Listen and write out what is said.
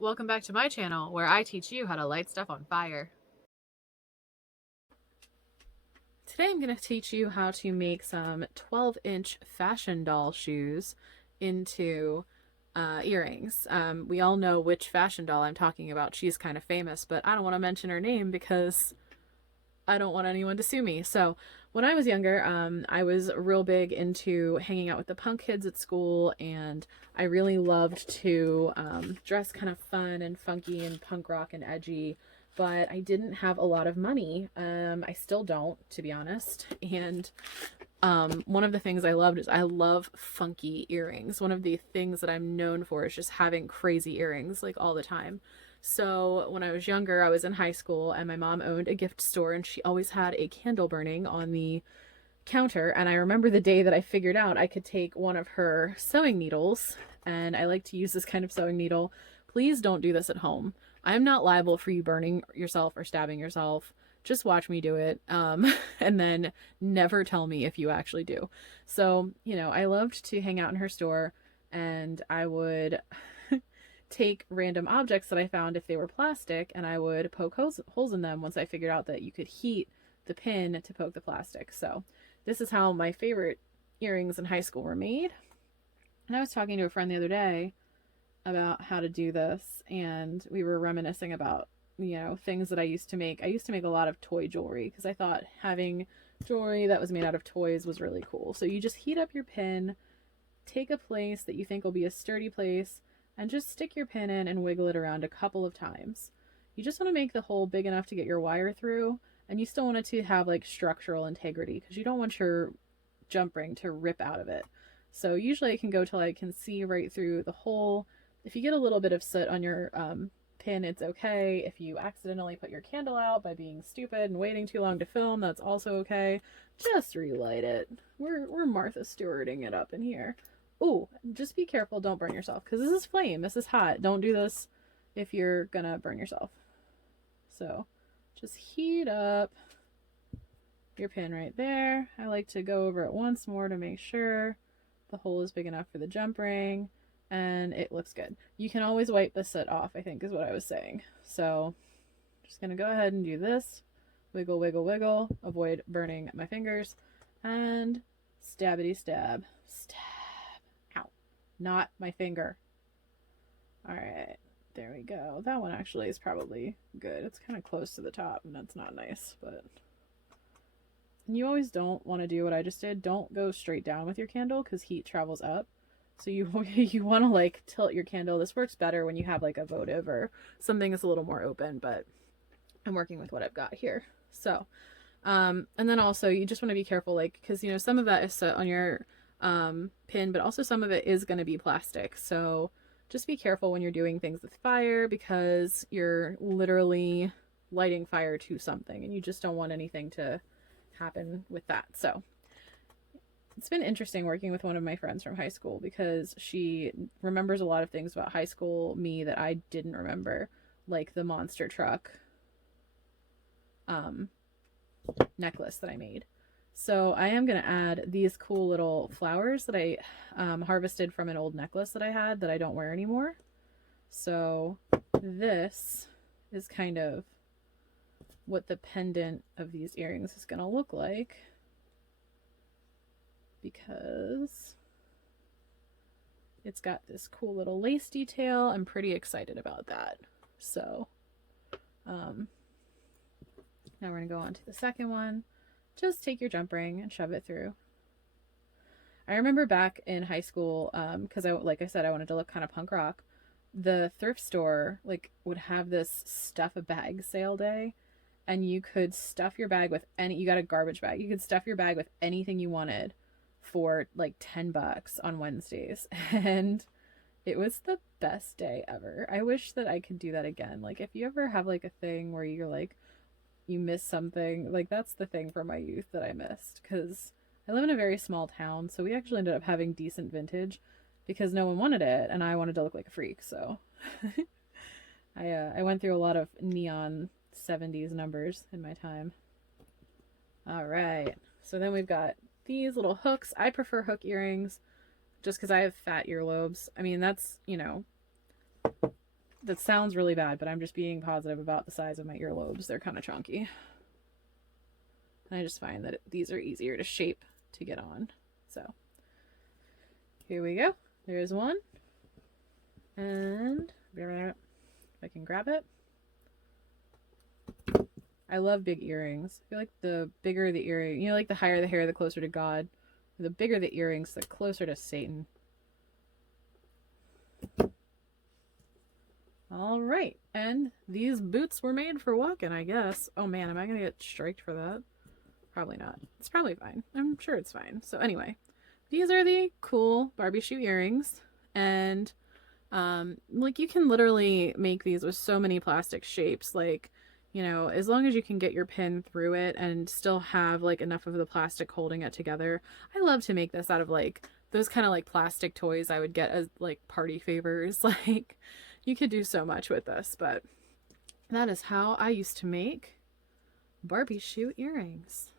Welcome back to my channel where I teach you how to light stuff on fire. Today I'm going to teach you how to make some 12-inch fashion doll shoes into earrings. We all know which fashion doll I'm talking about. She's kind of famous, but I don't want to mention her name because I don't want anyone to sue me. So when I was younger, I was real big into hanging out with the punk kids at school, and I really loved to dress kind of fun and funky and punk rock and edgy. But I didn't have a lot of money. I still don't, to be honest. And one of the things I loved is I love funky earrings. One of the things that I'm known for is just having crazy earrings like all the time. So when I was younger, I was in high school and my mom owned a gift store, and she always had a candle burning on the counter. And I remember the day that I figured out I could take one of her sewing needles, and I like to use this kind of sewing needle. Please don't do this at home. I'm not liable for you burning yourself or stabbing yourself. Just watch me do it, and then never tell me if you actually do. So, I loved to hang out in her store, and I would take random objects that I found if they were plastic, and I would poke holes in them once I figured out that you could heat the pin to poke the plastic. So this is how my favorite earrings in high school were made. And I was talking to a friend the other day about how to do this, and we were reminiscing about, things that I used to make. I used to make a lot of toy jewelry because I thought having jewelry that was made out of toys was really cool. So you just heat up your pin, take a place that you think will be a sturdy place, and just stick your pin in and wiggle it around a couple of times. You just want to make the hole big enough to get your wire through, and you still want it to have like structural integrity because you don't want your jump ring to rip out of it. So usually I can go till I can see right through the hole. If you get a little bit of soot on your pin, it's okay. If you accidentally put your candle out by being stupid and waiting too long to film, that's also okay. Just relight it. We're Martha Stewarting it up in here. Ooh, just be careful, don't burn yourself, because this is flame, this is hot. Don't do this if you're gonna burn yourself. So just heat up your pin right there. I like to go over it once more to make sure the hole is big enough for the jump ring, and it looks good. You can always wipe the soot off, I think is what I was saying. So just gonna go ahead and do this. Wiggle, wiggle, wiggle. Avoid burning my fingers. And stabbity stab. Stab. Ow. Not my finger. Alright. There we go. That one actually is probably good. It's kind of close to the top, and that's not nice, but... And you always don't want to do what I just did. Don't go straight down with your candle because heat travels up. So you want to like tilt your candle. This works better when you have like a votive or something that's a little more open, but I'm working with what I've got here. So, and then also you just want to be careful, like, because some of that is set on your pin, but also some of it is going to be plastic. So just be careful when you're doing things with fire because you're literally lighting fire to something, and you just don't want anything to happen with that. So it's been interesting working with one of my friends from high school because she remembers a lot of things about high school me that I didn't remember, like the monster truck necklace that I made. So I am going to add these cool little flowers that I harvested from an old necklace that I had that I don't wear anymore. So this is kind of what the pendant of these earrings is going to look like, because it's got this cool little lace detail. I'm pretty excited about that. So now we're going to go on to the second one. Just take your jump ring and shove it through. I remember back in high school, because like I said, I wanted to look kind of punk rock. The thrift store would have this stuff a bag sale day, and you could stuff your bag with you got a garbage bag. You could stuff your bag with anything you wanted for like $10 on Wednesdays, and it was the best day ever. I wish that I could do that again. Like, if you ever have like a thing where you're like, you miss something, like that's the thing from my youth that I missed, because I live in a very small town, so we actually ended up having decent vintage because no one wanted it, and I wanted to look like a freak. So I went through a lot of neon 70s numbers in my time. All right, so then we've got these little hooks. I prefer hook earrings just because I have fat earlobes. I mean, that's, that sounds really bad, but I'm just being positive about the size of my earlobes. They're kind of chunky. And I just find that these are easier to shape to get on. So here we go. There's one. And if I can grab it. I love big earrings. I feel like the bigger the earring, you know, like the higher the hair, the closer to God. The bigger the earrings, the closer to Satan. All right. And these boots were made for walking, I guess. Oh man, am I going to get striked for that? Probably not. It's probably fine. I'm sure it's fine. So anyway, these are the cool Barbie shoe earrings. And like you can literally make these with so many plastic shapes. Like, you know, as long as you can get your pin through it and still have like enough of the plastic holding it together. I love to make this out of like those kind of like plastic toys I would get as like party favors. Like you could do so much with this, but that is how I used to make Barbie shoe earrings.